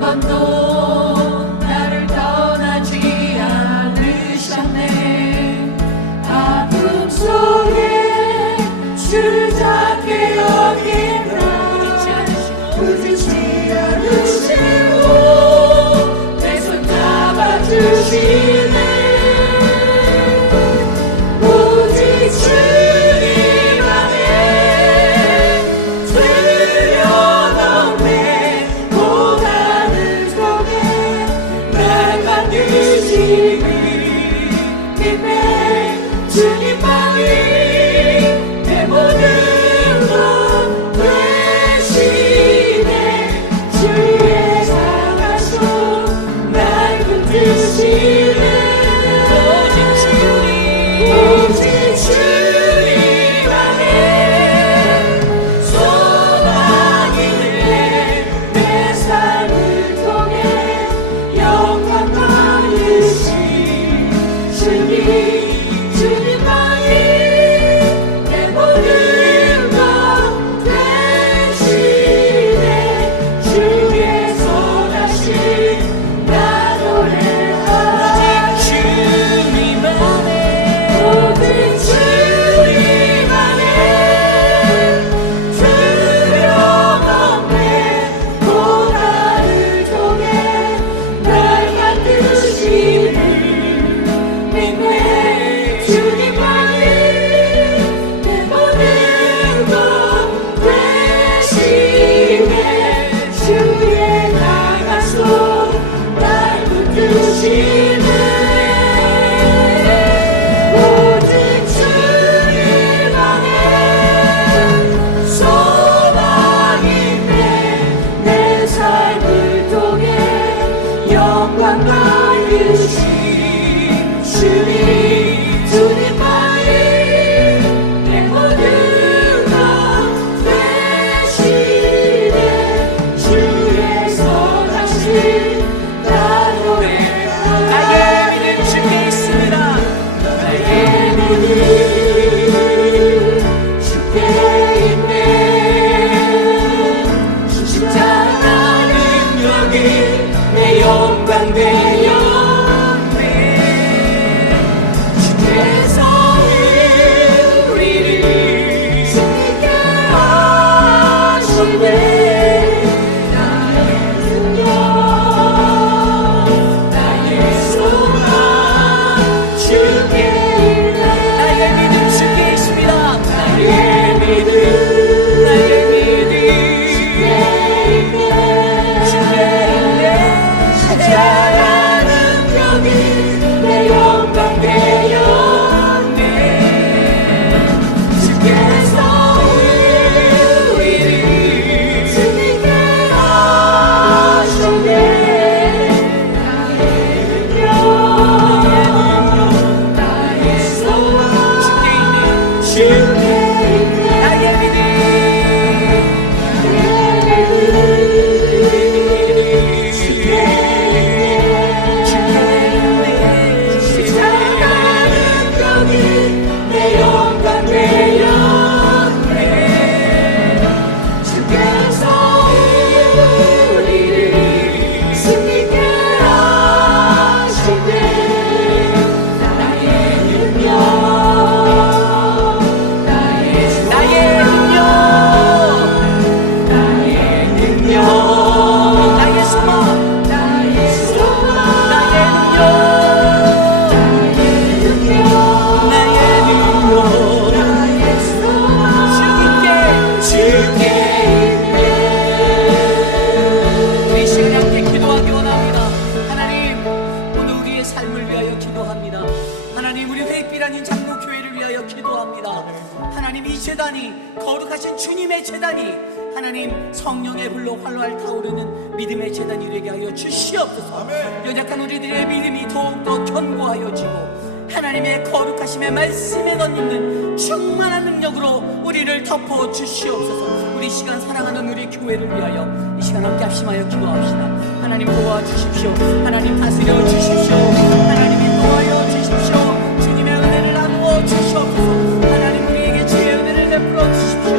번도 나를 떠나지 않으셨네. 아픔 속에 주잡게 여긴 나 부딪히지 않으시고 내 손 잡아주시네. 오직 주님 안에 들려놓네. 고난을 통해 날 만드시니 믿네. 주님만이 내 모든 것 되시네. 주의 사랑하셔 날 붙드시네. 오직 주님 안에 소망이네. 내 삶을 통해 영광 받으신 주님만이 내 모든 것 되시네. 주의 선하신 나 노래하리. 주님 안에 오직 주님 안에 두려움없네. 고난을 통해 날 만드시는 믿네. 주님만이 내 모든 것 되시네. 주의 강한 손 날 붙드시네. 오직 주님 안에 소망이네. 내 삶을 통해 영광 받으신 주님만이 내 모든 것 되시네. 주의 선하신 나 노래하리. 나의 믿음 주께 있습니다. 나의 믿음 주께 있네. 십자가 능력이 내 영광 되었네. 주께서 우리를 승리케 하시네. 나의 능력 나의 소망 주께 있네. 나의 믿음 주께 있습니다. 나의 믿음 주께 있네. 십자가 능력이 내 영광 되었네. 주께서 우리를 승리케 하셨네. 나의 능력 나의 소망 주께 있네. 나의 믿음 주께 있네. 십자가 능력이 내 영광 되었네. 주께서 우리를 승리케 하시네. 나의 능력 나의 능력 나의 능력 나의 소망 나의 소망 나의 능력 나의 능력 나의 소망 주께 있네. 우리 시간에 함께 기도하기 원합니다. 하나님, 오늘 우리의 삶을 위하여 기도합니다. 하나님, 우리 회빛 아닌 장로교회를 위하여 기도합니다. 하나님, 이 재단이 거룩하신 주님의 재단이 하나님 성령의 불로 활활 타오르는 믿음의 재단이 되게 하여 주시옵소서. 연약한 우리들의 믿음이 더욱더 견고하여지고 하나님의 거룩하심의 말씀에 덧입는 충만한 능력으로 우리를 덮어 주시옵소서. 우리 시간 사랑하는 우리 교회를 위하여 이 시간 함께 합심하여 기도합시다. 하나님 도와주십시오. 하나님 다스려 주십시오. 하나님 인도하여 주십시오. 주님의 은혜를 나누어 주시옵소서. 하나님 우리에게 주의 은혜를 베풀어 주십시오.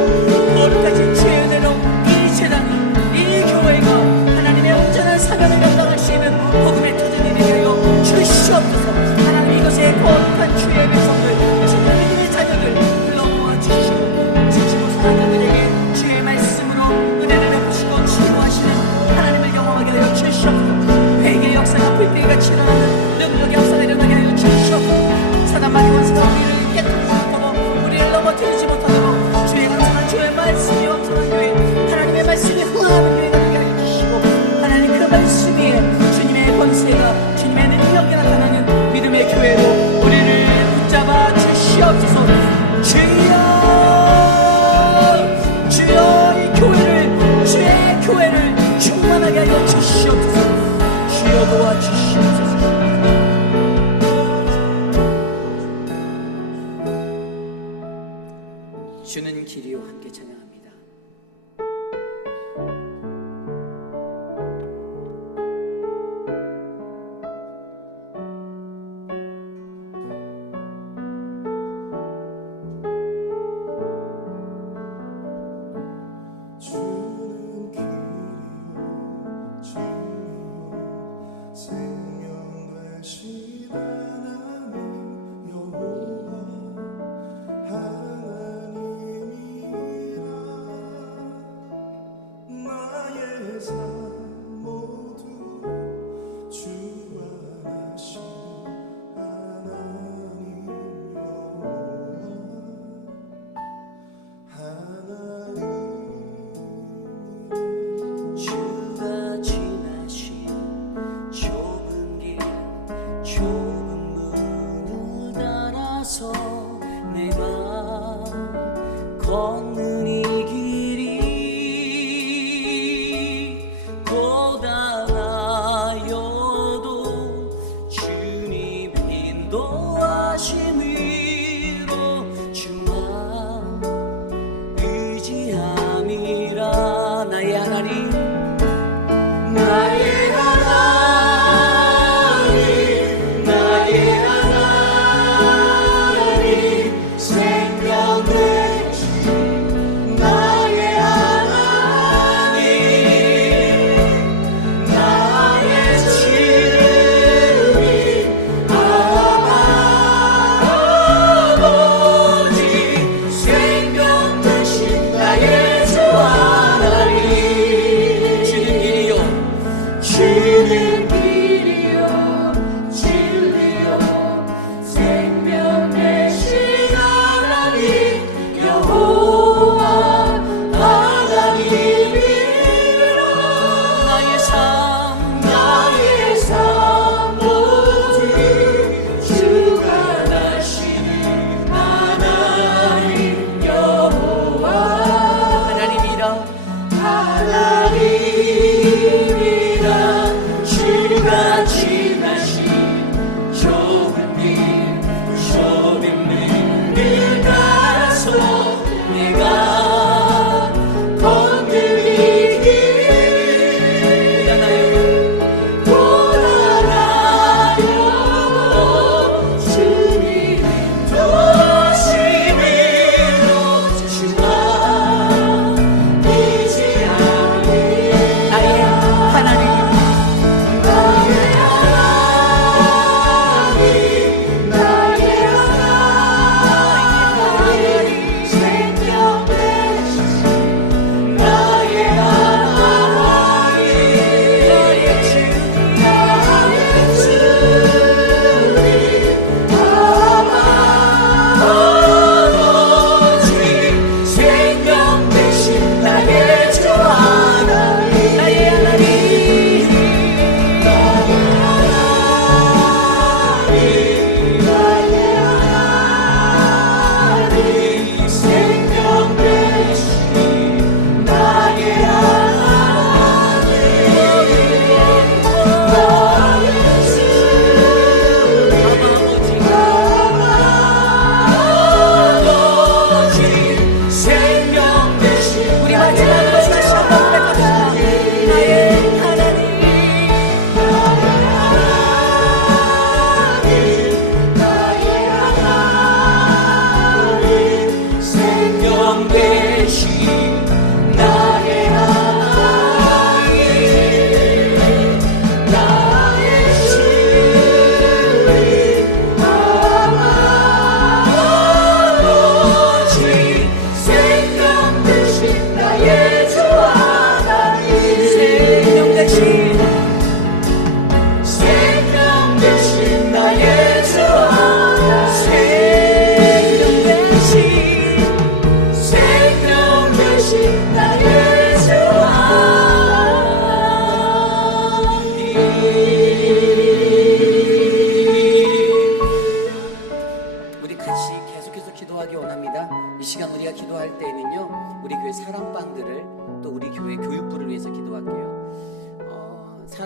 거룩하신 주의 은혜로 이 재단이 이 교회가 하나님의 온전한 삶 사명을 감당할 수 있는 복음의 터전이 되게 하여 주시옵소서. 하나님 이것에 거룩한 주의 백성들 주의 믿음의 자녀들 불러모아 주시고 지치고 사랑자들에게 주의 말씀으로 은혜를 베푸시고 치유하시는 하나님을 경험하게 하여 주시옵소서. 회개의 역사가 불때기같이 일어나는 능력의 역사가 일어나게 하여 주시옵소서. 사단마귀 원수가 우리를 깨뜨리지 못하고 우리를 넘어뜨리지 못하도록 주의 강성한 주의 말씀이 왕성한 교회 하나님의 말씀이 흥하는 교회가 되게 하여 주시고 하나님 그 말씀 위에 주님의 권세가 주님의 능력이 나타나는 믿음의 교회로 우리를 붙잡아 주시옵소서. 주여 주여 이 교회를 주의 교회를 충만하게 하여 주시옵소서. 주여 도와주시옵소서.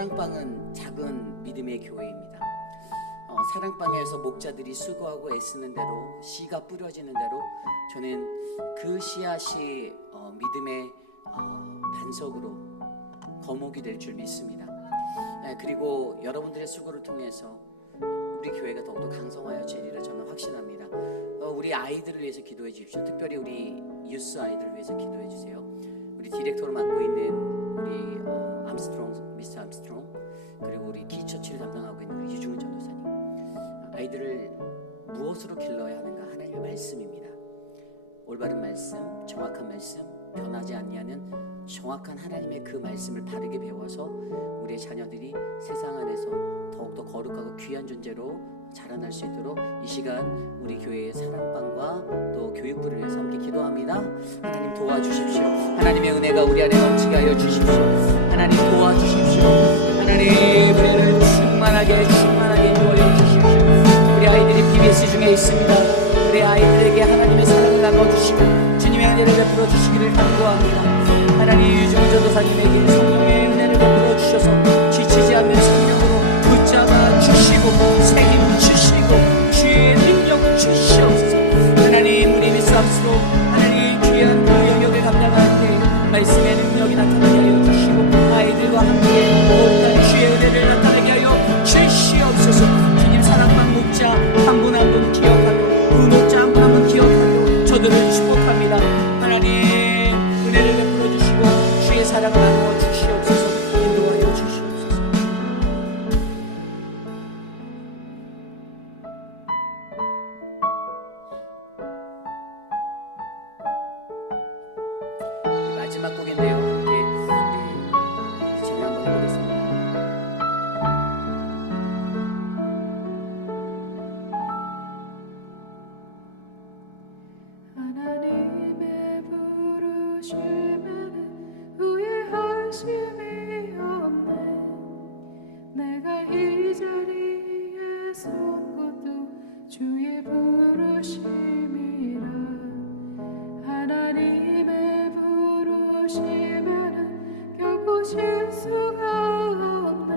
사랑방은 작은 믿음의 교회입니다. 사랑방에서 목자들이 수고하고 애쓰는 대로 씨가 뿌려지는 대로 저는 그 씨앗이 믿음의 반석으로 거목이 될 줄 믿습니다. 그리고 여러분들의 수고를 통해서 우리 교회가 더욱더 강성하여지리라 저는 확신합니다. 우리 아이들을 위해서 기도해 주십시오. 특별히 우리 유스 아이들을 위해서 기도해 주세요. 우리 디렉터로 맡고 있는 우리 미스터 암스트롱, 그리고 우리 키처치를 담당하고 있는 우리 유중은 전도사님. 아이들을 무엇으로 길러야 하는가? 하나님의 말씀입니다. 올바른 말씀, 정확한 말씀, 변하지 아니하는 정확한 하나님의 그 말씀을 바르게 배워서 우리의 자녀들이 세상 안에서 더욱더 거룩하고 귀한 존재로 자라날 수 있도록 이 시간 우리 교회의 사랑방과 또 교육부를 위해서 함께 기도합니다. 하나님 도와주십시오. 하나님의 은혜가 우리 안에 넘치게 하여 주십시오. 하나님 도와주십시오. 하나님 은혜를 충만하게 인도하여 주십시오. 우리 아이들이 BBS 중에 있습니다. 우리 아이들에게 하나님의 사랑을 나눠주시고 주님의 은혜를 베풀어 주시기를 간구합니다. 하나님 유중훈 전도사님에게 성령의 은혜를 베풀어 주셔서 지치지 않는 성령으로 붙잡아 주시고 책임 주시고 주의 능력 주시옵소서. 하나님 우리 미스 암스로 하나님 귀한 그 영역을 감당하는데 말씀의 능력이 나타나게 하여 주시고 아이들과 함께 거룩한 주의 은혜를 나타나게 하여 주시옵소서. 주님 사랑방 목자 한 분 한 분 기억하며 그 목자 한 분 한 분 기억하며 저들을 축복합니다. 하나님 은혜를 베풀어 주시고 주의 사랑을 나누어 주시옵소서. 인도하여 주시옵소서. 마지막 곡인데요. 함께 우리 찬양 한번 해보겠습니다. 하나님의 부르심에는 후회하심이 없네. 내가 이 자리에 선 것도 주의 부르심이라. 하나님의 부르심에는 결코 실수가 없네.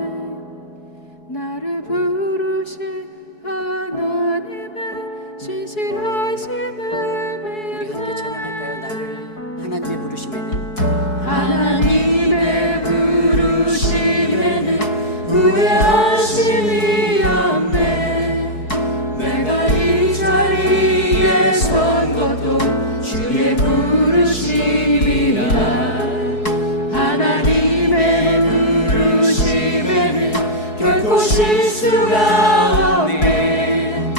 나를 부르신 하나님의 신실하심을 우리 함께 찬양할까요? 나를 하나님의 부르심에는 하나님의 부르심에는 후회하심이 없네. 내가 이 자리에 선 것도 주의 부르심이라. 하나님의 부르심에는 결코 실수가 없네.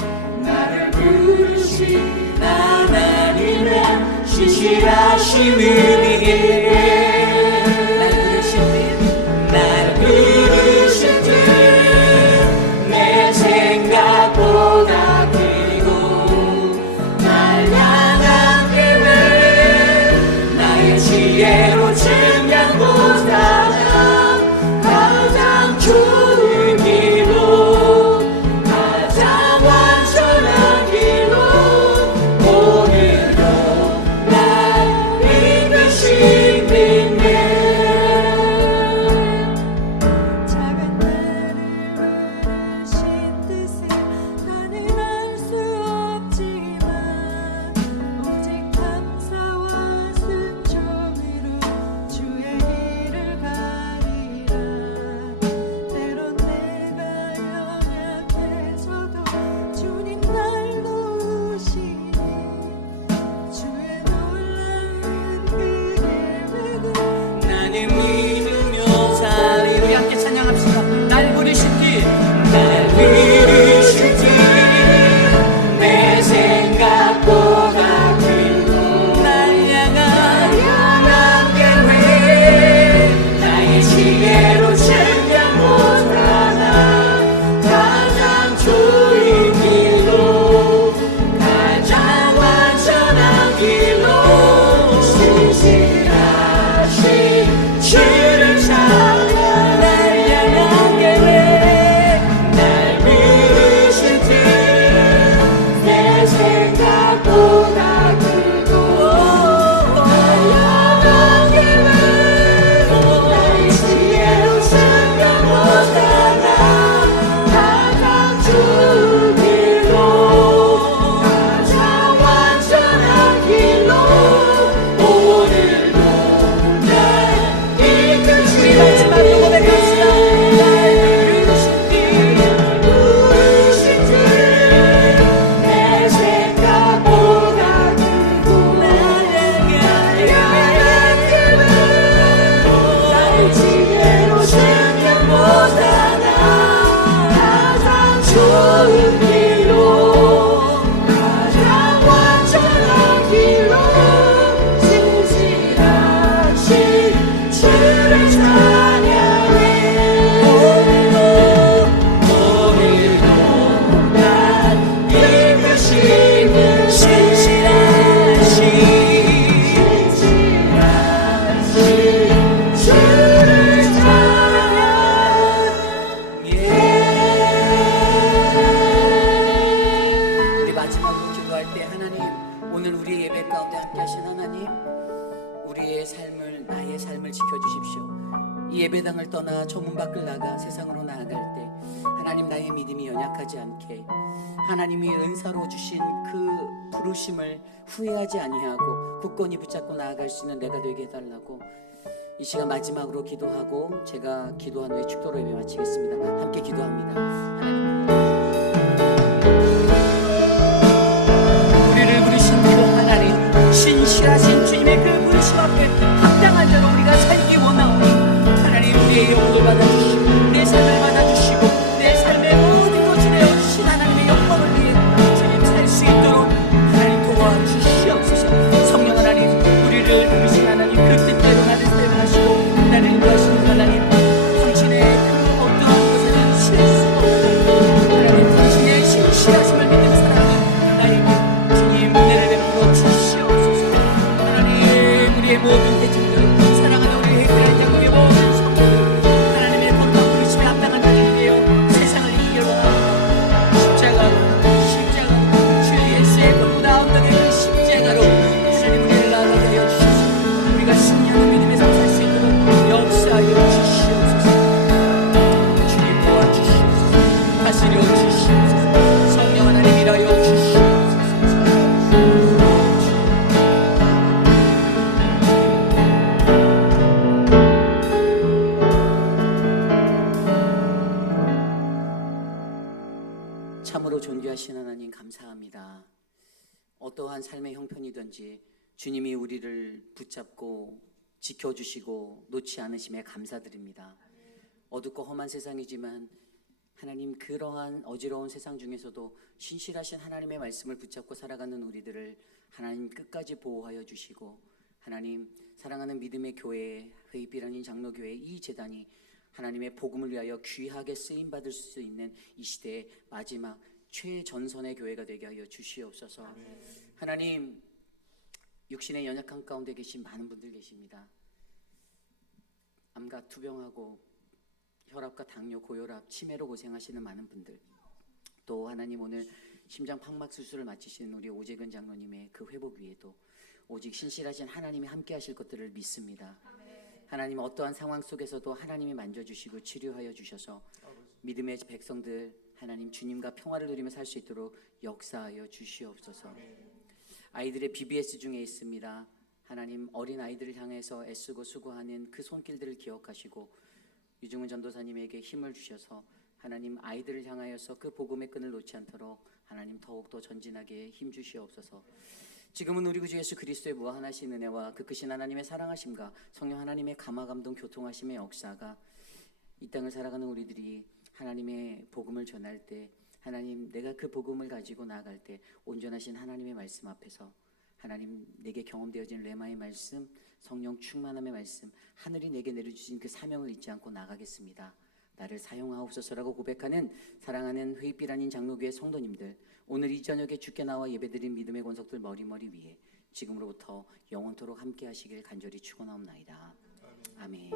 나를 부르신 하나님의 신실하심을 위해 나를 부르신 듯 내 생각보다 크고 날 향한 길을 나의 지혜로 증명보다 가장 좋은 길로 가장 완전한 길로 오늘도 날 이끄신 그 우리가 저 문 밖을 나가 세상으로 나아갈 때 하나님 나의 믿음이 연약하지 않게 하나님이 은사로 주신 그 부르심을 후회하지 아니하고 굳건히 붙잡고 나아갈 수 있는 내가 되게 해달라고 이 시간 마지막으로 기도하고 제가 기도한 후에 축도로 예배 마치겠습니다. 함께 기도합니다. 하나님, 우리를 부르신 그 하나님, 신실하신 주님의 그 부르심 앞에 합당한 자로 우리가 살기 원하오니 하나님, 우리의 영혼을 받아주시고 우리의 삶을 받아주시고 내 삶의 모든 것을 내어주신 하나님의 영광을 위해 주님 살 수 있도록 하나님 도와주시옵소서. 성령 하나님, 우리를 부르신 하나님 그 뜻대로 나를 사용하시고 나를 인도하시는 하나님, 당신의 그 어떠한 것에는 실수가 없는 하나님, 당신의 신실하심을 믿는 사람은 나에게 주님 은혜를 베풀어 주시옵소서. 하나님, 우리의 모든 대중들 사랑하는 우리 회개의 장로의 모든 성도들 하나님의 거룩한 부르심에 합당한 자들이 되어 세상을 이기길 원합니다. 십자가로 주 예수의 골고다 언덕의 그 십자가로 주님 우리를 나아가게 하여 주시옵소서. 우리가 신령한 믿음의 삶 살 수 있도록 역사하여 주시옵소서. 주님 도와주시옵소서. 다스려 주시옵소서. 성령 하나님 일하여 주시옵소서. 참으로 존귀하신 하나님 감사합니다. 어떠한 삶의 형편이든지 주님이 우리를 붙잡고 지켜주시고 놓지 않으심에 감사드립니다. 어둡고 험한 세상이지만 하나님, 그러한 어지러운 세상 중에서도 신실하신 하나님의 말씀을 붙잡고 살아가는 우리들을 하나님 끝까지 보호하여 주시고 하나님, 사랑하는 믿음의 교회 회입이라는 장로교회 이 재단이 하나님의 복음을 위하여 귀하게 쓰임받을 수 있는 이 시대의 마지막 최전선의 교회가 되게 하여 주시옵소서. 하나님, 육신의 연약한 가운데 계신 많은 분들 계십니다. 암과 투병하고 혈압과 당뇨, 고혈압, 치매로 고생하시는 많은 분들, 또 하나님 오늘 심장 판막 수술을 마치신 우리 오재근 장로님의 그 회복 위에도 오직 신실하신 하나님이 함께 하실 것들을 믿습니다. 하나님, 어떠한 상황 속에서도 하나님이 만져주시고 치료하여 주셔서 믿음의 백성들 하나님 주님과 평화를 누리며 살 수 있도록 역사하여 주시옵소서. 아이들의 BBS 중에 있습니다. 하나님, 어린 아이들을 향해서 애쓰고 수고하는 그 손길들을 기억하시고 유중훈 전도사님에게 힘을 주셔서 하나님 아이들을 향하여서 그 복음의 끈을 놓지 않도록 하나님 더욱더 전진하게 힘 주시옵소서. 지금은 우리 구주 예수 그리스도의 무한하신 은혜와 그 크신 하나님의 사랑하심과 성령 하나님의 감화감동 교통하심의 역사가 이 땅을 살아가는 우리들이 하나님의 복음을 전할 때 하나님, 내가 그 복음을 가지고 나아갈 때 온전하신 하나님의 말씀 앞에서 하나님, 내게 경험되어진 레마의 말씀, 성령 충만함의 말씀, 하늘이 내게 내려주신 그 사명을 잊지 않고 나가겠습니다. 나를 사용하옵소서라고 고백하는 사랑하는 회입빛 아닌 장로교회 성도님들, 오늘 이 저녁에 주께 나와 예배드린 믿음의 권속들 머리머리 위에 지금으로부터 영원토록 함께 하시길 간절히 축원하옵나이다. 아멘.